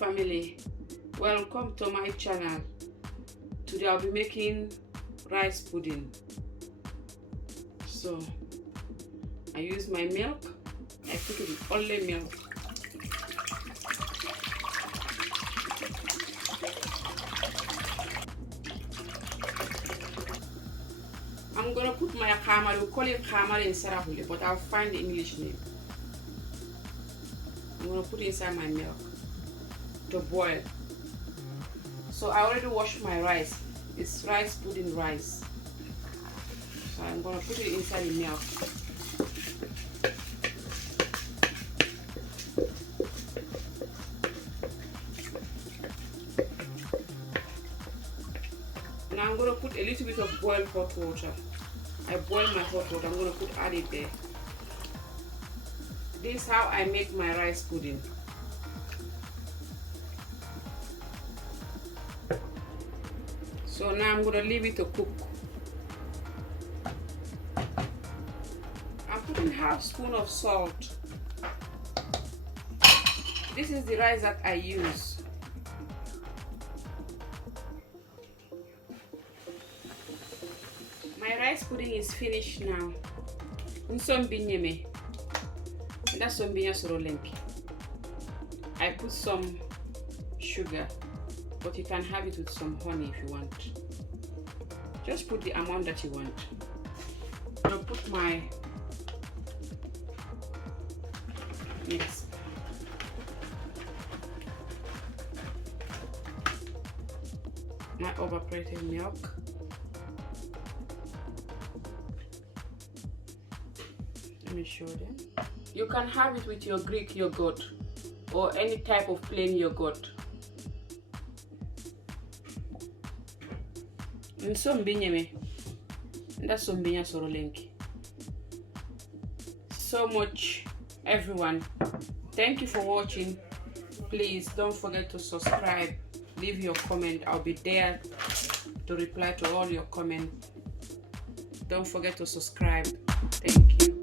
family, welcome to my channel. Today I'll be making rice pudding. So I use my milk. I cook it with only milk. I'm gonna put my khamar. We call it khamar in Sarahule, but I'll find the English name. I'm gonna put it inside my milk to boil. So I already washed my rice. It's rice pudding rice. So I'm gonna put it inside the milk. Now I'm gonna put a little bit of boiled hot water. I boil my hot water. I'm gonna add it there. This is how I make my rice pudding. So now I'm gonna leave it to cook. I'm putting half spoon of salt. This is the rice that I use. My rice pudding is finished now. I put some sugar, but you can have it with some honey if you want. Just put the amount that you want. I'll put my mix. My evaporated milk. Let me show them. You can have it with your Greek yogurt or any type of plain yogurt. So much, everyone. Thank you for watching. Please don't forget to subscribe. Leave your comment. I'll be there to reply to all your comments. Don't forget to subscribe. Thank you.